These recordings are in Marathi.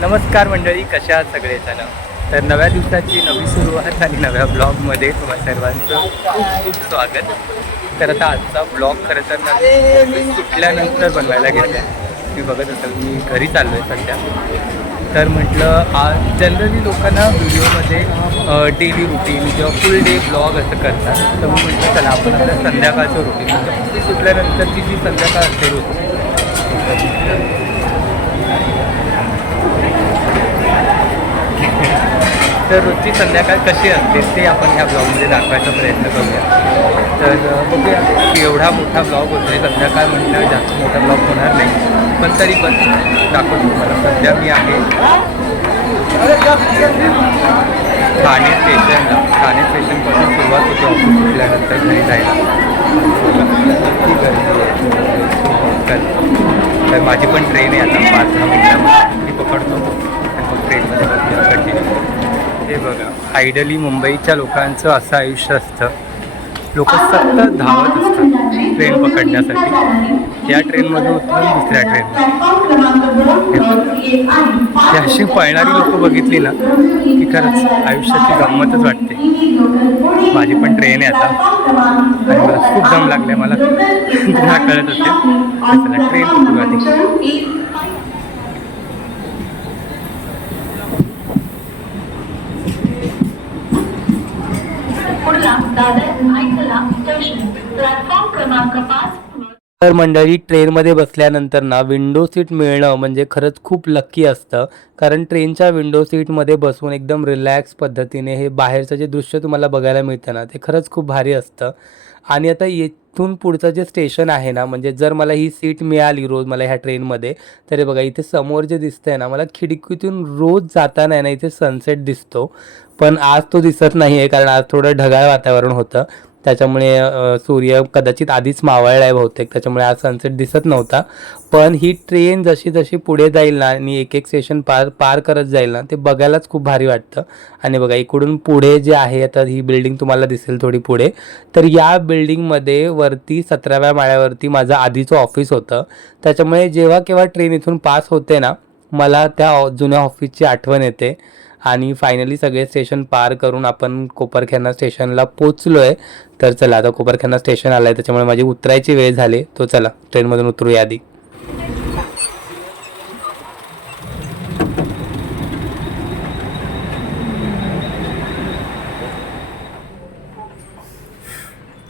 नमस्कार मंडळी, कशा आहात सगळेजण. तर नव्या दिवसाची नवी सुरुवात आणि नव्या ब्लॉगमध्ये तुम्हा सर्वांचं खूप खूप स्वागत. तर आता आजचा ब्लॉग खरं तर ऑफिस सुटल्यानंतर बनवायला घेतला आहे. मी बघत असाल मी घरी चाललो आहे सध्या. तर म्हटलं आज जनरली लोकांना व्हिडिओमध्ये डेली रुटीन किंवा फुल डे ब्लॉग असं करतात. तर मी म्हटलं चला आपण आता संध्याकाळचं रुटीन म्हणजे ऑफिस सुटल्यानंतरची जी संध्याकाळ असते रुटीन तर रोजची संध्याकाळ कशी असते ते आपण ह्या ब्लॉगमध्ये दाखवायचा प्रयत्न करूया. तर बघूया एवढा मोठा ब्लॉग होतो आहे. संध्याकाळ म्हटलं जास्त मोठा ब्लॉग होणार नाही, पण तरी पण दाखवतो तुम्हाला. सध्या मी आहे ठाणे स्टेशनला. ठाणे स्टेशनपासून सुरुवात होते ऑफिस सुटल्यानंतर घरी जायला. तर माझी पण ट्रेन आहे आता 5-6 मिनिटांमध्ये मी पकडतो आणि मग ट्रेनमध्ये बसूया कंटिन्यू. हे बघा, आयडली मुंबईच्या लोकांचं असं आयुष्य असतं. लोक सतत धावत असतात ट्रेन पकडण्यासाठी. या ट्रेनमधून उतरून दुसऱ्या ट्रेन अशी पळणारी लोक बघितली ना की खरंच आयुष्याची गंमतच वाटते. माझी पण ट्रेन आहे आता आणि मला खूप दम लागले. मला पुन्हा कळत असेल चला ट्रेन पकडू आधी. तर मंडळी, ट्रेनमध्ये बसल्यानंतर ना विंडो सीट मिळणं म्हणजे खरंच खूप लकी असतं. कारण ट्रेनच्या विंडो सीटमध्ये बसून एकदम रिलॅक्स पद्धतीने हे बाहेरचं जे दृश्य तुम्हाला बघायला मिळतं ना ते खरंच खूप भारी असतं. आणि आता इथून पुढचं जे स्टेशन आहे ना, म्हणजे जर मला ही सीट मिळाली रोज मला ह्या ट्रेनमध्ये, तर हे बघा इथे समोर जे दिसतंय ना, मला खिडकीतून रोज जाताना आहे ना इथे सनसेट दिसतो. पण आज तो दिसत नाही आहे कारण आज थोडं ढगाळ वातावरण होतं. त्याच्यामुळे सूर्य कदाचित आधीच मावळला आहे बहुतेक, त्याच्यामुळे आज सनसेट दिसत नव्हता. पण ही ट्रेन जशी जशी पुढे जाईल ना आणि एक एक स्टेशन पार पार करत जाईल ना, ते बघायलाच खूप भारी वाटतं. आणि बघा इकडून पुढे जे आहे, आता ही बिल्डिंग तुम्हाला दिसेल थोडी पुढे, तर या बिल्डिंगमध्ये वरती 17व्या माळ्यावरती माझं आधीचं ऑफिस होतं. त्याच्यामुळे जेव्हा केव्हा ट्रेन इथून पास होते ना, मला त्या जुन्या ऑफिसची आठवण येते. आणि फायनली सगळे स्टेशन पार करून आपण कोपरखैरना स्टेशनला पोचलो आहे. तर चला आता कोपरखैरना स्टेशन आलं आहे, त्याच्यामुळे माझी उतरायची वेळ झाली. तो चला ट्रेनमधून उतरूया आधी.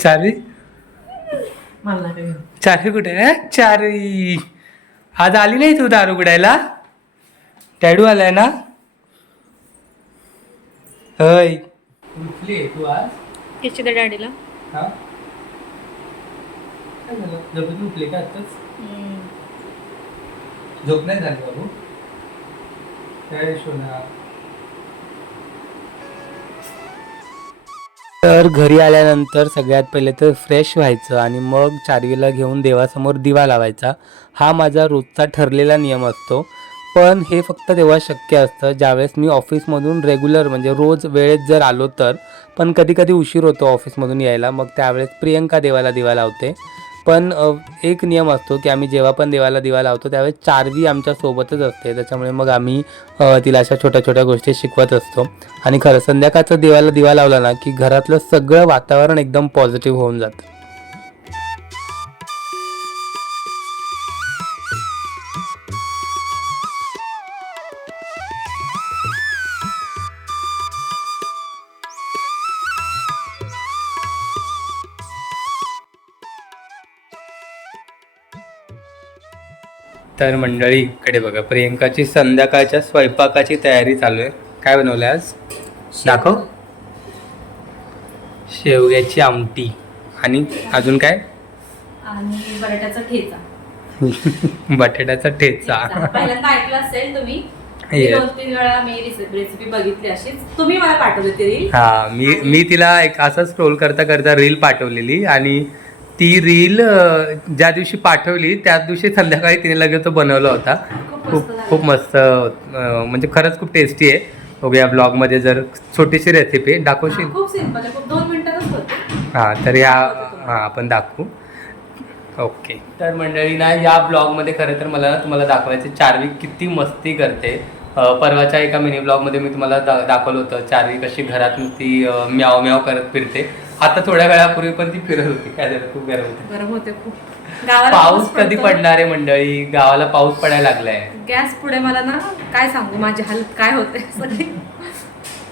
चारी चारी कुठे आहे? चारी आज आली नाही तू दारू उघडायला? टॅडू आलाय ना? होय, उठली आहे तू आज? किती त्या डॅडीला हा, काय झालं? झोपेतून उठले का आताच? झोप नाही झाली बाबू? काय शोना. तर घरी आल्यानंतर सगळ्यात पहिले तर फ्रेश व्हायचं आणि मग चारवीला घेऊन देवासमोर दिवा लावायचा. हा माझा रोजचा ठरलेला नियम असतो. पण हे फक्त तेव्हा शक्य असतं ज्यावेळेस मी ऑफिसमधून रेग्युलर म्हणजे रोज वेळेत जर आलो तर. पण कधी कधी उशीर होतो ऑफिसमधून यायला, मग त्यावेळेस प्रियंका देवाला दिवा लावते. पण एक नियम असतो की आम्ही जेव्हा पण देवाला दिवा लावतो त्यावेळेस चारवी आमच्यासोबतच असते. त्याच्यामुळे मग आम्ही तिला अशा छोट्या छोट्या गोष्टी शिकवत असतो. आणि खरं संध्याकाळचं देवाला दिवा लावला ना की घरातलं सगळं वातावरण एकदम पॉझिटिव्ह होऊन जातं. तर मंडळी इकडे बघा, प्रियंकाची संध्याकाळच्या स्वयंपाकाची तयारी चालू आहे. काय बनवलं आज? दाखव. शेवग्याची आमटी आणि अजून काय? आणि बटाट्याचा ठेचा. बटाट्याचा ठेचा. पहिल्यांदा ऐकलं असेल तुम्ही. Yes. 2-3 वेळा मी रेसिपी बघितली अशीच. तुम्ही मला पाठवली ती रील. हा, मी तिला एक असं स्क्रोल करता करता रील पाठवलेली आणि ती रील ज्या दिवशी पाठवली त्याच दिवशी संध्याकाळी तिने लगेच तो बनवला होता. खूप मस्त म्हणजे खरंच खूप टेस्टी आहे. बघूया ब्लॉगमध्ये जर छोटीशी रेसिपी दाखवशील. खूप सिंपल आहे, खूप 2 मिनिटातच होते. हां, तर या आपण दाखवू. ओके. तर मंडळी ना, या ब्लॉगमध्ये खरं तर मला तुम्हाला दाखवायचं चार्वी किती मस्ती करते. परवाच्या एका मिनी ब्लॉगमध्ये मी तुम्हाला दाखवलं होतं चार्वी कशी घरात नुसती म्याव म्याव करत फिरते. आता थोड्या वेळापूर्वी पण ती फिरत होती. काय झालं, खूप गरम होते खूप. गावाला पाऊस कधी पडतो. पडणार आहे मंडळी, गावाला पाऊस पडायला लागलाय. गॅस पुढे मला ना काय सांगू माझी हालत काय होते सगळी.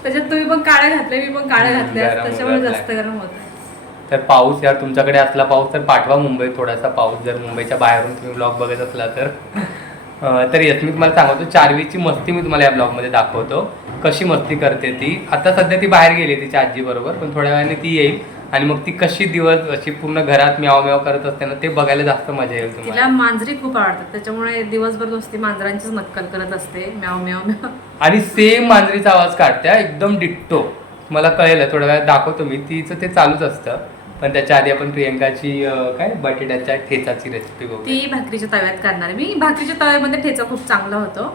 त्याच्यात तुम्ही पण काळ्या घातले, मी पण काळ्या घातल्या, गरम त्याच्यामुळे होत जास्त गरम होत. तर पाऊस यार तुमच्याकडे असला पाऊस तर पाठवा मुंबईत थोडासा पाऊस, जर मुंबईच्या बाहेरून तुम्ही ब्लॉग बघत असला तर. तर येस मी तुम्हाला सांगतो चार्वीची मस्ती मी तुम्हाला या ब्लॉगमध्ये दाखवतो, कशी मस्ती करते ती. आता सध्या ती बाहेर गेली तिच्या आजी बरोबर, पण थोड्या वेळाने ती येईल आणि मग ती कशी दिवस अशी पूर्ण घरात म्याव म्याव करत असते ना, ते बघायला जास्त मजा येईल तिला तुम्हाला. मांजरी खूप आवडतात, त्याच्यामुळे दिवसभर नुसती मांजरांचीच नक्कल करत असते, म्याव म्याव म्याव. आणि सेम मांजरीचा आवाज काढते हा, एकदम डिट्टो. मला कळेल थोड्या वेळात दाखवतो मी, तिचं ते चालूच असतं. पण त्याच्या आधी आपण प्रियंकाची काय बटाट्याच्या ठेचाची रेसिपी बघू. ती भाकरीच्या तव्यात करणार आहे मी. भाकरीच्या तव्यामध्ये ठेचा खूप चांगला होतो.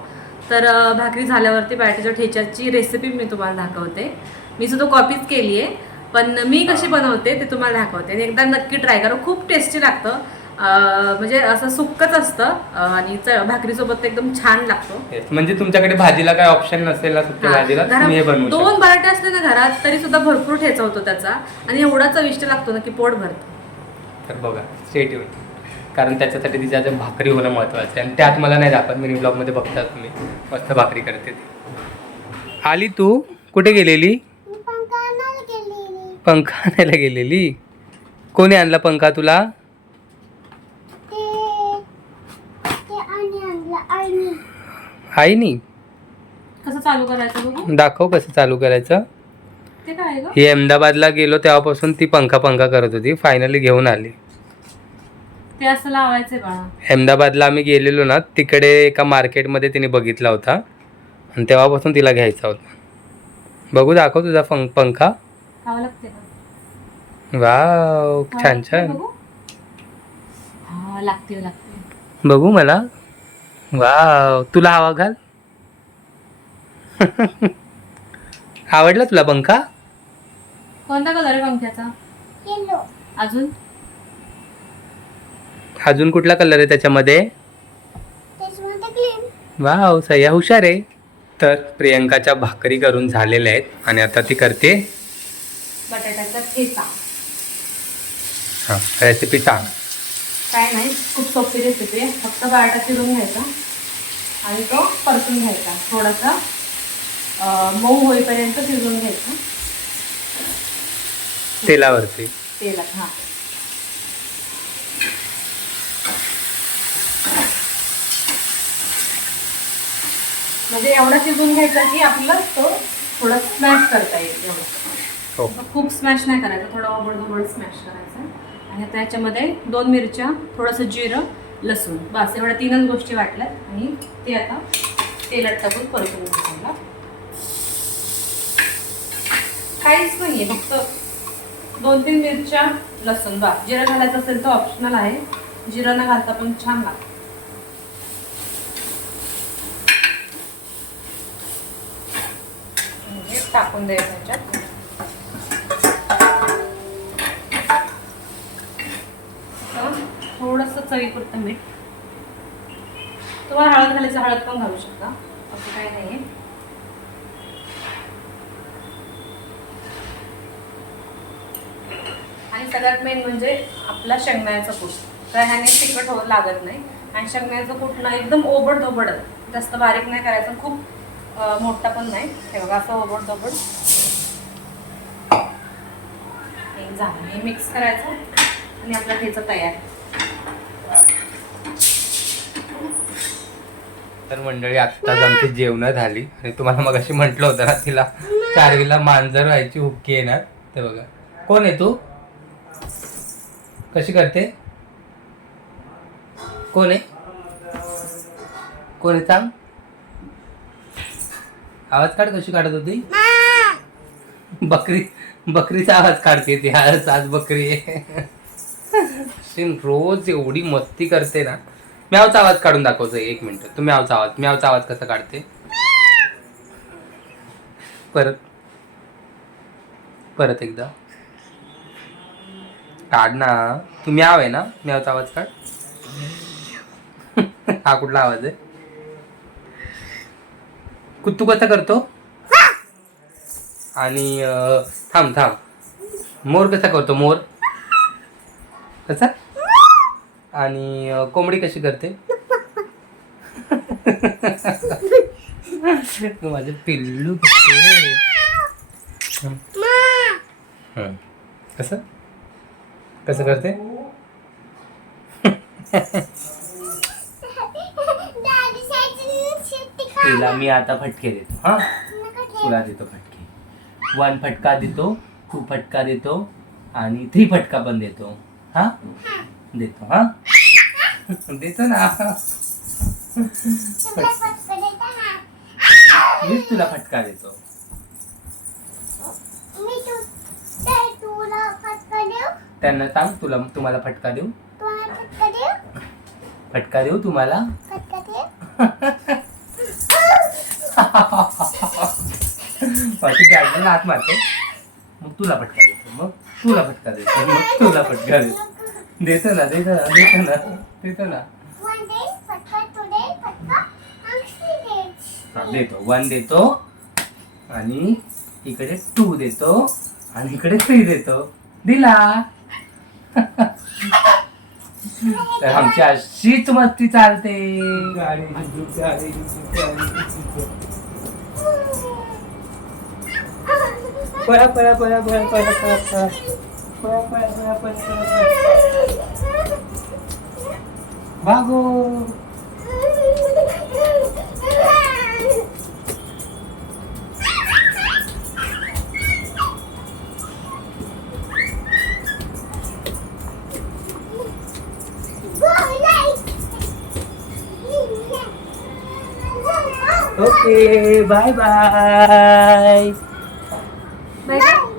तर भाकरी झाल्यावरती बटाट्याच्या ठेच्याची रेसिपी मी तुम्हाला दाखवते. मी सुद्धा कॉपीच केली आहे, पण मी कशी बनवते ते तुम्हाला दाखवते. आणि एकदा नक्की ट्राय करा, खूप टेस्टी लागतं. म्हणजे असं सुक्कच असतं आणि भाकरीसोबत एकदम छान लागतो. Yes, म्हणजे तुमच्याकडे भाजीला काय ऑप्शन नसेल ना सुक्या भाजीला, तुम्ही हे बनवू शकता. 2 बटाटे असले ना घरात तरी सुद्धा भरपूर ठेचा होतो त्याचा, आणि एवढा चविष्ट लागतो ना की पोट भरतं. तर बघा स्टेट येऊन, कारण त्याच्यासाठी तिच्या आता भाकरी होणं महत्त्वाचं आहे. आणि त्यात मला नाही दाखवत, मिनी ब्लॉगमध्ये बघता तुम्ही मस्त भाकरी करते ती. आली तू कुठे गेलेली? पंखा आणायला गेलेली. कोणी आणला पंखा तुला? आईनी. कसं चालू करायचं बघू? दाखव कसं चालू करायचं. ते काय आहे गं? ही अहमदाबादला गेलो तेव्हापासून ती पंखा करत होती, फायनली घेऊन आली. ते असं लावायचंय बाळा. अहमदाबादला आम्ही गेलेलो ना, तिकडे एका मार्केटमध्ये तिने बघितला होता आणि तेव्हापासून तिला घ्यायचा होता. बघू, दाखव तुझा पंखा. खावं लागते का? वाव, छान छान. बघू. हा लागते. बघू मला. वाव, तुला हवा घाल. आवडला तुला पंखा? कोणता कलर आहे पंख्याचा? अजून अजून कुठला कलर आहे त्याच्यामध्ये? वाव, सह्या हुशार आहे. तर प्रियंकाच्या भाकरी करून झालेल्या आहेत आणि आता ती करते बटाट्याचा ठेचा. हां, रेसिपी सांग. काय नाही, खूप सोपी रेसिपी आहे. फक्त बटाटा चिरून घ्यायचा आणि तो परतून घ्यायचा, थोडासा मऊ होईपर्यंत शिजवून घ्यायचा तेलावरती. तेलात. हां, म्हणजे एवढा शिजवून घ्यायचा की आपल्याला तो थोडा स्मॅश करता येईल. एवढं हो, खूप स्मॅश नाही करायचं, थोडं ओबड स्मॅश करायचं. आणि त्याच्यामध्ये 2 मिरच्या, थोडंसं जिरं, लसूण, बस एवढ्या 3च गोष्टी वाटल्यात. आणि ते आता तेलात टाकून परतून घ्यायला. काहीच नाही आहे, फक्त 2-3 मिरच्या, लसूण, बस. जिरं घालायचं असेल तर ऑप्शनल आहे, जिरं न घालता पण छान लागतं. टाकून द्यायचं ह्याच्यात. थोडंसं चवीपुरतं मीठ. तुम्हाला हळद घालायचं, हळद पण घालू शकता, असं काही नाही आहे. आणि सगळ्यात मेन म्हणजे आपला शेंगदाण्याचा कूट. तर ह्याने तिखट लागत नाही. आणि शेंगदाण्याचं कूट ना एकदम ओबड, जास्त बारीक नाही करायचं, खूप मोठा पण नाही. हे बघा, असं ओबड झालं. हे मिक्स करायचं आणि आपला ठेचा तयार. तर मंडळी आत्ताच आमची जेवणं झाली आणि तुम्हाला मग अशी म्हटलं होतं ना, तिला चार्वीला मांजर व्हायची हुक्की येणार. ते बघा, कोण आहे तू? कशी करते? कोण आहे सांग. आवाज काढ, कशी काढत होती? बकरीचा आवाज काढते ती. आज बकरी आहे. रोज एवढी मस्ती करते ना. म्यावचा आवाज काढून दाखवतो. 1 मिनिट. तू म्यावचा आवाज कसा काढते? परत एकदा काढ ना. तू म्याव आहे ना, म्यावचा आवाज काढ. हा कुठला आवाज आहे? कुत्तू कसा करतो? आणि थांब थांब, मोर कसा करतो? मोर कसा? आणि कोंबडी कशी करते? माझे पिल्लू कसं कसं करते? तिला मी आता फटके देतो. हा, तुला देतो फटके. 1 फटका देतो, 2 फटका देतो आणि 3 फटका पण देतो. हा देतो. हा देतो ना. मीच तुला फटका देतो. त्यांना सांग तुम्हाला फटका देऊ. फटका देऊ तुम्हाला. ठीक आहे, अजून हात मारतो. मग तुला फटका देतो. मग तुला फटका देतो. मग तुला फटका देतो. देतो ना देतो ना देतो ना देतो ना. हा, देतो. 1 देतो आणि इकडे 2 देतो आणि इकडे 3 देतो. दिला. तर आमची अशीच मस्ती चालते. पळा पळा पळा पळा पळा पळा पळा पळा पळा पळा पळा. भागो. Okay, bye bye. बाय.